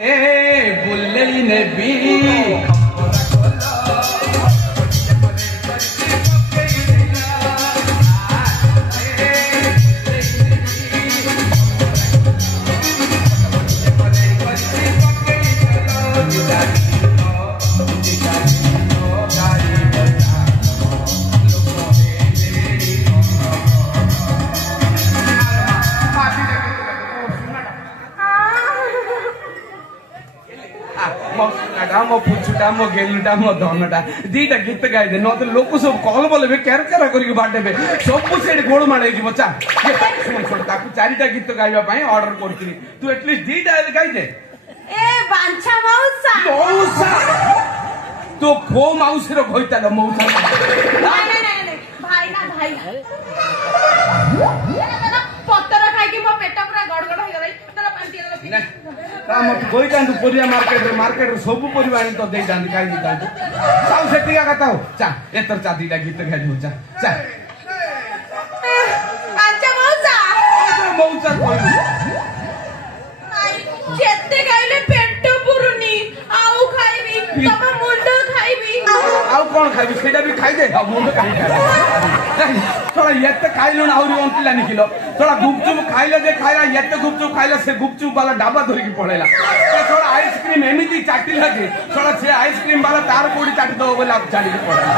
बुल्लई ने भी मो पुछुटा मो गेलुटा मो धनटा दीटा गीत गाइदे न तो लोक सब कल बोले केर केरा करके बाटे सब से गोड़ माड़े बच्चा सुन सुन ताकू चारिटा गीत गाइबा पई ऑर्डर करथि तू एटलीस्ट दीटा गाइ दे ए बांछा मौसा मौसा तो को मौसी रो भइता ल मौसा नहीं भाई ना पत्तर खाइ के मो पेट पूरा गड़गड़ हो गई तोरा पांती ना मत कोई तू परिया मार्केट सब परिया आनी तो दे दांदी खाई दी दांदी साउ सेटिका कथा हो चा एतर चा दीला गीत गाइ दू चा चा अच्छा मौसा कोई आई जेते गाइले पेट पुरुनी आउ खाइबी तब मुंड खाइबी आउ कोन खाइबी सेटा भी खाइ दे मुंड खाइ थोड़ा येते खाइलो ना आउरी अंतिला निकिलो थोड़ा गुपचुप खाइले जे खाइला येते गुपचुप खाइला से गुपचुप वाला डाबा धरि की पड़ेला थोड़ा आइसक्रीम एमिति चाटी लागे थोड़ा से आइसक्रीम वाला तार कोडी चाटी दो बोले आप चाटी के पड़ेला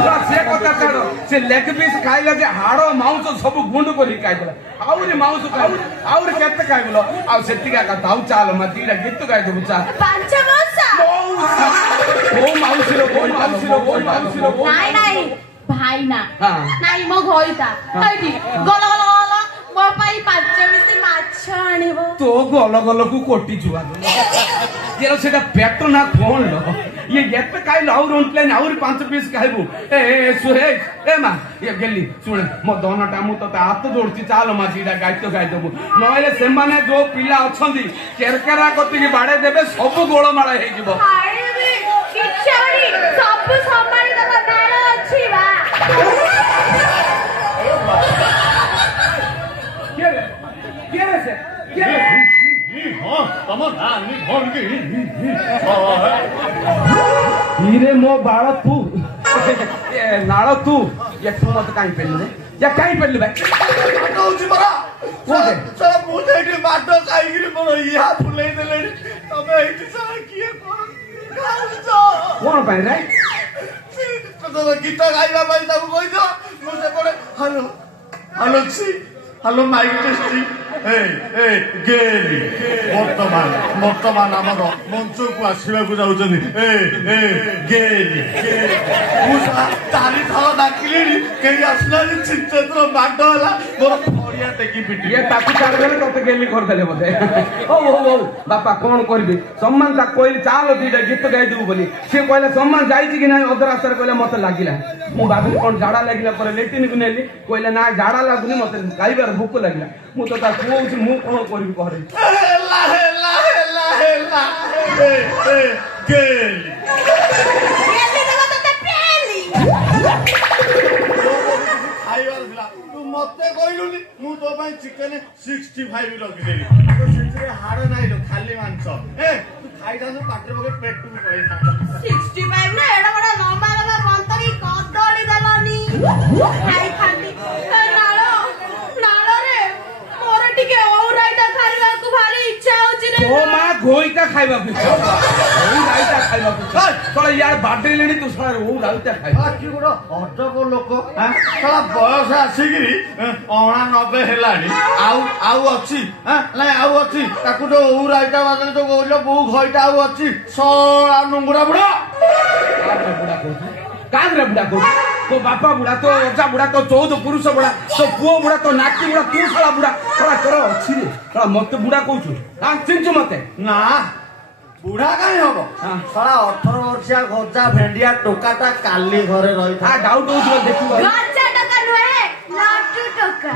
थोड़ा से कथा छाड़ो से लेग पीस खाइला जे हाड़ो मांस सब गुंड करी खाइला आउरी मांस खाइ आउरी केते खाइबलो आ सेतिका कथा आउ चाल मतीरा गीत गाइ दबु चा पांचा मौसा ओ माउसी रो नहीं भाई ना नहीं मो घोइता आइठी गला गला मो पाई पांच मिसी माछ आनिबो तो गल गल को कोटी जुआ जेरो सेटा पेट ना कोन लो ये येते काई लाउ रोन प्लेन और 5 पीस खाइबु ए सुहे ए मा ये गेली सुन मो दोनटा मु तो हाथ जोड़ची चाल मा जीडा गाइतो गाइ दबु नहले से माने जो पिला अछंदी केरकेरा कति की बाडे देबे सब गोळ माळा हे जिवो अरे बे किछरी सब संभाली दबा नाळ अछि बा केरे से केरे हां तमो नानी भोंगी हीरे मो बाळ तू नाळ तू ये मत काई पेल रे या काई पेल बे कहउची बरा कोदे चला मुझे एठी बाटो काईगिरी मोर इहा फुलै देले तबे एठी सारा किए कोन पाइ रे तो गीत गाइबा पई ताकू कहि दो मुझे पड़े hello hello mic tasting a गेली बर्तमान आमर मंच को आसवा को जाउछनी ए गेली तारी थल डाकिली केही आसलानी चित्र बाटो होला मोर फड़िया टेकी पिटी ये ताकू चार गले तते गेली कर देले मते ओ बापा कोन करबी सम्मान ता कोइल चाल दीटा गीत गाइ दउ बोली से कहले सम्मान जाईची कि नाही अदर आसर कहले मते लागिला मु बाबू कोन झाडा लागिला पर लेटिन को नेली कहले ना झाडा लागुनी मते गाइबार भूख लागिला मु तो ता कोउची मु कोन करबी कहरे ला गेली देबो तो पेली आइवाल बिला तू मते कहिलुनी मु तो पई चिकन 65 रखि देली तो सेंचुरी हाड़ नाही लो खाली मांस तू खाइदा तो पाटे बगे पेट टू पळेता 65 ना एडा बडा लंबा मंतरी कदळी देलनी खाई खाली नालो रे मोर टिके औराइटा खाइबा को भारी इच्छा होची रे ओ मा गोइटा खाइबा पिछा ओ राइटा खाइबा पिछा तोला यार बाटे लेनी तू सार ओ राइटा खाइबा कि गोडो अटक लोक तोला बयस आसीगिरी 89 हेलानी आउ अछि नै आउ अछि ताकू तो ओ राइटा बादले तो गोइलो बु घइटा आउ अछि सोळा नुंगुरा बुडा कागरे बुडा को तो बापा बुडा तो अजा बुडा तो 14 पुरुष बुडा तो पुओ बुडा तो नाकी बुडा तू साला बुडा तोरा तोर अछि रे तोरा मते बुडा कहू हां चिंचु मते ना बुढ़ा काई हबो साला 18 वर्षिया गजा भेंडिया टोकाटा काली घरे रही था डाउट हो देखिबो गजा टका नहे लाटू टका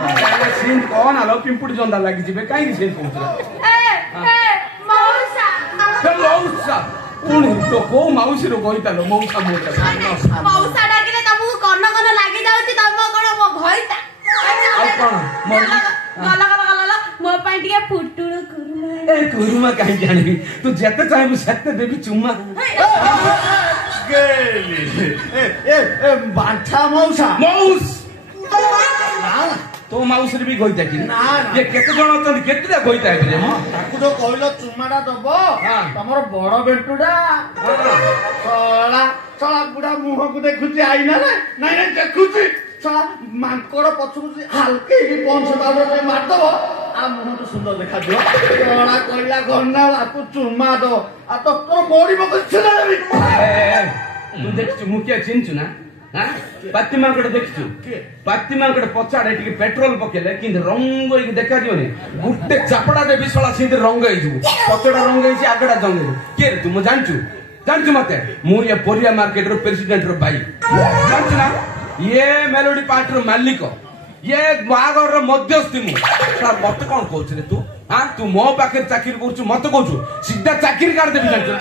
सीन कोन आलो पिंपुडी जंदा लागि जिबे काई सीन कहू ए मौसा उनी तो को माउसी रो गइता लो मौसा मौसा डाकिले तमु कन लागि जाउती तम कोन मो घइता आ कोन गला गला मो पाई टिके फुटुळ कुरमाडी ଜାଣିନି। ଏ କୁରୁମା କାହିଁକି ଆଣିବି ତୁ ଯେତେ ଚାହିଁବୁ ସେତେ ଦେବି ଚୁମା। ବାଣ୍ଠା ମଉସା ମାଉସ ନା ତୋ ମାଉସରେ ବି ଗଇତା କି ନା। ଇଏ କେତେ ଜଣ ଅଛନ୍ତି କେତେଟା ଗଇତା ହେବେ ରେ? ତାକୁ ଯୋଉ କହିଲ ଚୁମାଟା ଦବ ହଁ। ତମର ବଡ ବେଣ୍ଟୁଟା ଶଳା ଶଳା ବୁଢା ମୁହଁକୁ ଦେଖୁଛି ଆଇନାରେ ନାଇଁ ନାଇଁ ଦେଖୁଛି ଶଳା ମାଙ୍କଡ ପଛକୁ ହାଲକେଇକି ପଞ୍ଚ ପାଉଡର ମାରିଦବ ଆଉ ମୁହଁ ତ ସୁନ୍ଦର ଦେଖାଯିବ। ଶଳା କହିଲା ଗନା ଆକୁ ଚୁମା ଦବ ଆଉ ତ ତୋର ବଡି ମତେ ଛିଡା ଦେବି। ତୁ ଦେଖିଛୁ ମୁଁ କିଏ ଚିହ୍ନିଛୁ ନା? ପାତି ମାଙ୍କଡ ଦେଖିଛୁ? ପାତି ମାଙ୍କଡ ପଛଆଡେ ଟିକେ ପେଟ୍ରୋଲ ପକେଇଲେ କିନ୍ତୁ ରଙ୍ଗ ହେଇକି ଦେଖାଯିବନି ଗୋଟେ ଚାପଡା ଦେବି ଶଳା ସେମିତି ରଙ୍ଗ ହେଇଯିବୁ। ପଛଟା ରଙ୍ଗ ହେଇଛି ଆଗଟା ଜଙ୍ଗ ହେଇଯିବ। କିଏ ରେ ତୁ ମୁଁ ଜାଣିଛୁ ମତେ ମୁଁ ଏ ପରିବା ମାର୍କେଟ ର ପ୍ରେସିଡେଣ୍ଟ ର ଭାଇ ଜାଣିଛୁ ନା? ଇଏ ମେଲୋଡି ପାର୍ଟି ର ମାଲିକ ଇଏ ବାହାଘର ମଧ୍ୟସ୍ଥି ମୁଁ। ମତେ କଣ କହୁଛୁ ରେ ତୁ? ତୁ ମୋ ପାଖରେ ଚାକିରି କରୁଛୁ ମତେ କହୁଛୁ ସିଧା ଚାକିରି କାଢି ଦେବି ଜାଣିଛୁ ନା?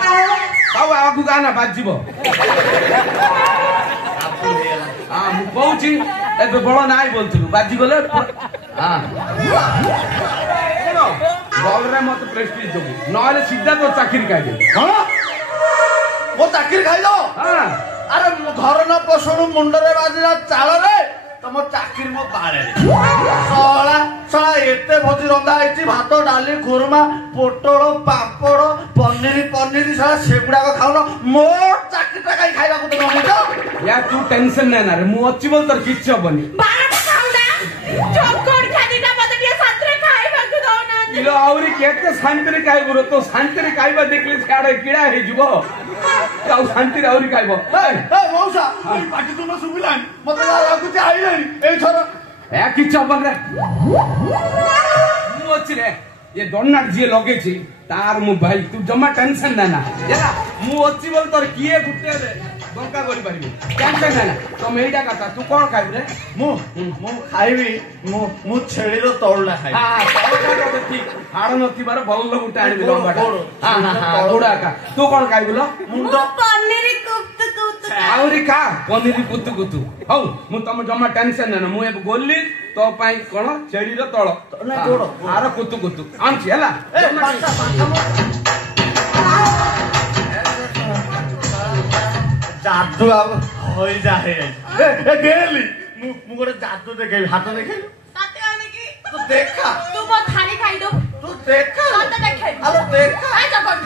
ଆଉ ଆଗକୁ ଗାନା ବାଜିବ। ମୁଁ କହୁଛି ଏବେ ବଳ ନାଇଁ ବୋଲଥିଲୁ ବାଜିଗଲେ ବଲରେ ମତେ ପ୍ରେଷ୍ଟିଜ ଦେବୁ ନହେଲେ ସିଧା ତୋ ଚାକିରି କାଢିଦେବି। ମୋ ଚାକିରି ଖାଇଦବ? ଆରେ ଘର ନ ପଶୁଣୁ ମୁଣ୍ଡରେ ବାଜିଲା ଚାଳରେ ତମ ଚାକିରି ମୋ ବାଳେ। ଶଳା ଶଳା ଏତେ ଭୋଜି ରନ୍ଧା ହେଇଛି ଭାତ ଡାଲି ଖୁରୁମା ପୋଟଳ ପାମ୍ପଡ ପନିର ଶଳା ସେଗୁଡାକ ଖାଉନ ମୋ ଚାକିରିଟା କାହିଁ ଖାଇବାକୁ ଦେବ? ୟା ତୁ ଟେନସନ ନେ ନା ରେ ମୁଁ ଅଛି ବୋଲି ତୋର କିଛି ହବନି। ଆହୁରି କେତେ ଶାନ୍ତିରେ ଖାଇବୁ ତୋ ଶାନ୍ତିରେ ଖାଇବା ଦେଖିଲେ ସିଆଡେ କିଡା ହେଇଯିବ ଆଉ ଶାନ୍ତିରେ ଆହୁରି ଖାଇବ। ମଉସା ପାଟି ତୁମ ଶୁଭିଲାଣି ମତେ ଲାଗୁଛି ଆଇଲାଣି ଏଇଥର କିଛି ହବନି ରେ ମୁଁ ଅଛି ରେ। ये दौड़ना जी लगे तार मु भाई तू जमा टेंशन ना ना ହେଲା ମୁଁ ଅଛି ବୋଲି ତୋର କିଏ ଗୁଟେ ଟଙ୍କା କରି ପାରିବି टेंशन ନା ନା ତମେ ଏଇଟା କଥା ତୁ କଣ ଖାଇବୁ ରେ? ମୁଁ ଖାଇବି ମୁଁ ଛେଳିର ତଳଟା ଖାଇବି। ତଳଟା ଠିକ ହାଡ଼ ନଥିବାର ଭଲ ଗୁଟେ ଆଣିବି ଲମ୍ବାଟା। ଗୋଡା ଏକା ତୁ କଣ ଖାଇବୁ ଲୋ? ମୁଣ୍ଡ ପନିର କୁତୁ କୁତୁ ଆହୁରି ଖା ପନିର କୁତୁ କୁତୁ। ହଉ ମୁଁ ତମ ଜମା टेंशन ନା ମୁଁ ଏବେ ଗଲି तो पाई कौन छेड़ीर तल आर कुतु कुतु आंची हला जादू अब होई जाए ए गेली मु गोटे जादू देखे हाथ देखे ताते आने की तू देखा तू वो थाली खाई दो तू देखा ताते देखे अरे देखा आ जा कर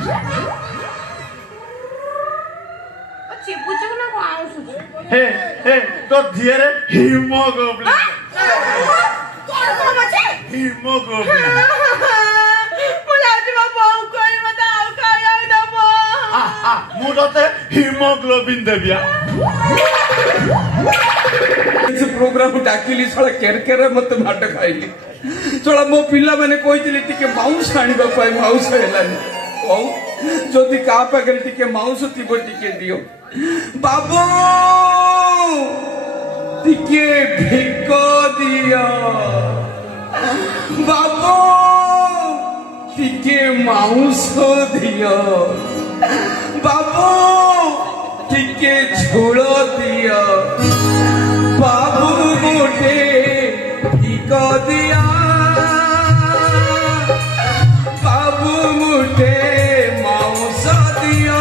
चिपु चिपु ना को आउस हे तो धीरे हीमोग्लोबिन कौन मचे हीमोग्लोबिन मुला जीवा बहु कोई मत आउ खाया दबो मु तते हीमोग्लोबिन देबिया इस प्रोग्राम डाकिली सळा केरकेरे मत माट खाइली सळा मो पिल्ला माने कहितली टिके माउस आनिबा पाई माउस हेलानी ओ जदी का पाखरे टिके माउस थिबो टिके दियो बाबू टिके भिको दियो बाबू टिके माउस दियो बाबू टिके झोल दियो बाबू मोटे भिको दिया बाबू मोटे माउस दियो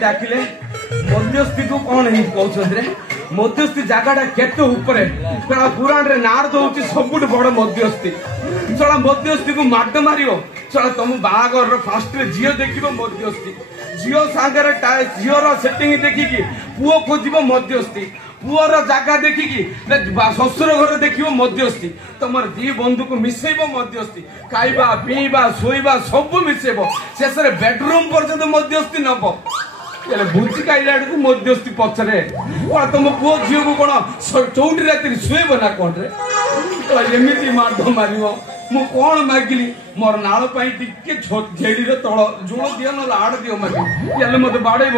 डाकिले मध्यस्थी को कौन ही कहते मध्यस्थी जगह केते ऊपर पुराण रे नार दौर सब बड़ मध्यस्थी चला मध्यस्थी को माड मारियो चला तुम बाहागर फास्ट झील देख मध्यस्थी झील सागर झीर सेटिंग देखिकी पुओ खोज मध्यस्थी पुअर जगह देखिकी शशुर घर देख मध्यस्थी तुम दी बंधु को मिसेब मध्यस्थी खाइबा पीवा शोइबा सब मिसेब शेष बेडरूम पर्यंत मध्यस्थी नब ହେଲେ ଭୋଜି ଖାଇଲା ବେଳକୁ ମଧ୍ୟସ୍ଥି ପଛରେ କଣ ତମ ପୁଅ ଝିଅକୁ କଣ 4 ରାତିରେ ଶୁଏଇବ ନା କଣରେ ଏମିତି ମାଧ ମାରିବ ମୁଁ କଣ ମାଗିଲି ମୋର ନାଳ ପାଇଁ ଟିକେ ଝେଡିର ତଳ ଜୋଳ ଦିଅ ନହେଲେ ଆଡ ଦିଅ ମାଗିଲି ହେଲେ ମତେ ବାଡେଇବ